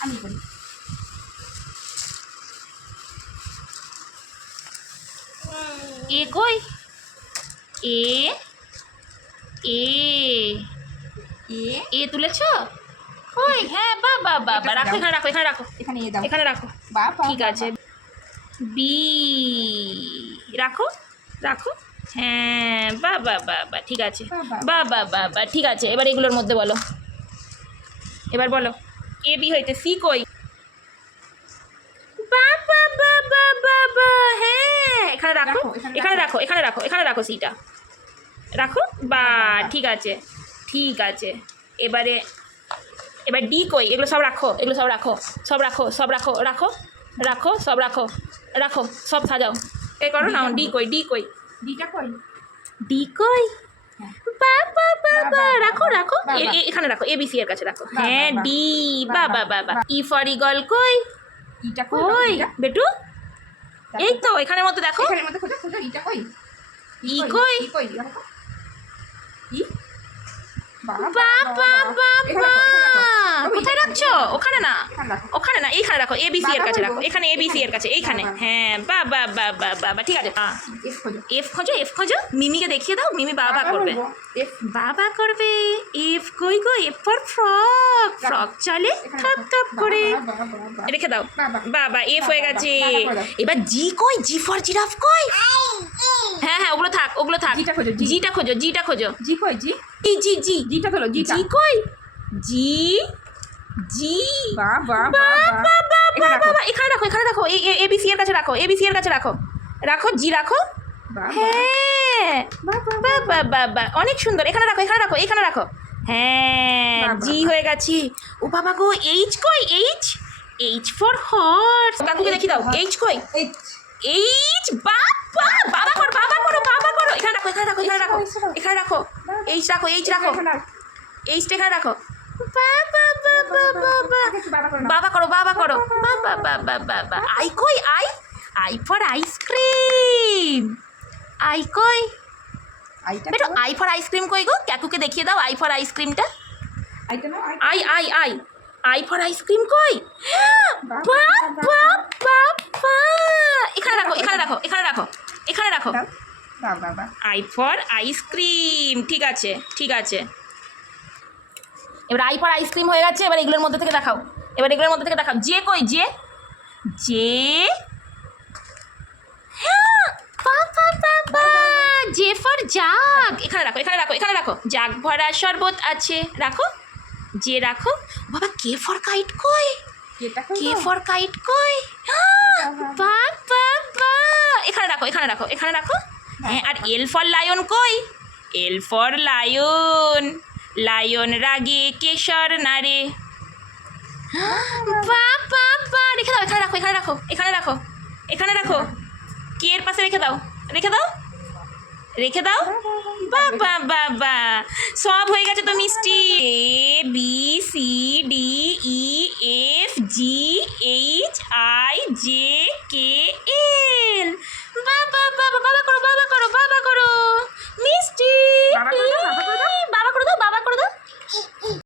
আমি করি। এ কই? এ এ এ? তুলেছ? কই? হ্যাঁ বা বা বা বা রাখো। এখানে রাখো এখানে রাখো। এখানে এ দাও। এখানে রাখো। বা ঠিক আছে। বি রাখো রাখো। হ্যাঁ বা বা বা বা ঠিক আছে। বা বা বা বা ঠিক আছে। এবার এগুলোর মধ্যে বলো। এবার বলো। এ বি হইতে সি কই? বা বা বা বা বা বা হ্যাঁ এখানে রাখো এখানে রাখো। এখানে রাখো এখানে রাখো সিটা। রাখো? বা বা। ঠিক আছে ঠিক আছে। এবারে এবার ডি কই? এগুলো সব রাখো এগুলো সব রাখো সব রাখো সব রাখো রাখো রাখো সব রাখো রাখো সব সাজাও। এ করো না ডি কই ডি কই? ডিটা কই? ডি কই? হ্যাঁ। বা, রাখো রাখো। এখানে রাখো এবিসি এর কাছে রাখো। হ্যাঁ ডি বা, বা বা, বা। ই ফর ইগল কই? ইটা কই বেটু? এই তো এখানের মধ্যে দেখো। এখানের মধ্যে খোঁজো খোঁজো ইটা কই? ই কই? ই কই? ই? বা বা বা বা এখানে বা রাখো, এখানে কোথায় রাখছো? ওখানে না ওখানে এইখানে রাখো এবিসি এর কাছে রাখো এখানে এবিসি এর কাছে এইখানে হ্যাঁ বা বা বা বা বা বা ঠিক আছে। এফ খোঁজো। এফ খোঁজো মিমিকে দেখিয়ে দাও মিমি বাবা করবে। বাবা করবে এফ কই গো এফ ফর ফ্রক ফ্রক চলে থপ থপ করে। রেখে দাও। বাবা। বাবা এফ হয়ে গেছে। এবার জি কই? জি ফর জিরাফ কই? হ্যাঁ হ্যাঁ ওগুলো থাক ওগুলো থাক। জিটা খোঁজো। জিটা খোঁজো জিটা খোঁজো। জি কই? জি জি জি জিটা জিটা জি কই? জি জি বা বা বা বা বা বা এখানে রাখো। বা এখানে রাখো রাখো এই এবিসি এর কাছে রাখো এবিসি এর কাছে রাখো রাখো জি রাখো হ্যাঁ বা বা বা বা বা বা অনেক সুন্দর এখানে রাখো এখানে রাখো এখানে রাখো হ্যাঁ জি হয়ে গেছে ও বাবা গো এইচ কই এইচ এইচ ফর হর্স কাকুকে দেখি দাও এইচ কই এই এইচ বাবা বাবা করো বাবা করো বাবা করো এখানে রাখো এখানে রাখো এখানে রাখো এখানে রাখো এইচ রাখো এইচ রাখো। এইচটা এখানে রাখো বাবা বাবা করে। বাবা করো। বাবা বাবা বাবা আই কই I? I for ice cream I কই? বেটো আই ফর আইসক্রিম কই গো? ক্যাকুকে দেখিয়ে দাও আই ফর আইসক্রিমটা I- I I. I for ice cream কই? এখানে রাখো এখানে রাখো এখানে রাখো এখানে রাখো। আই ফর আইসক্রিম ঠিক আছে ঠিক আছে। এবার আই ফর আইসক্রিম হয়ে গেছে এবার এগুলোর মধ্যে থেকে দেখাও। এবার এগুলোর মধ্যে থেকে দেখাও। যে কই যে? যে? হ্যাঁ, পা, পা, পা, পা, যে ফর জাগ। এখানে রাখো এখানে রাখো এখানে রাখো। জাগ ভরা শরবত আছে রাখো। যে রাখো। বাবা কে ফর কাইট কই? কে ফর কাইট কই? বা বা বা এখানে রাখো এখানে রাখো এখানে রাখো। হ্যাঁ আর এল ফর লায়ন কই? এল ফর লায়ন লায়ন রাগে কেশর নারে বা বা রেখে দাও, এখানে রাখো এখানে রাখো এখানে রাখো এখানে রাখো। কে এর পাশে রেখে দাও রেখে দাও রেখে দাও। বাবা বা বা বা সব হয়ে গেছে তো মিষ্টি। এ, বি, সি, ডি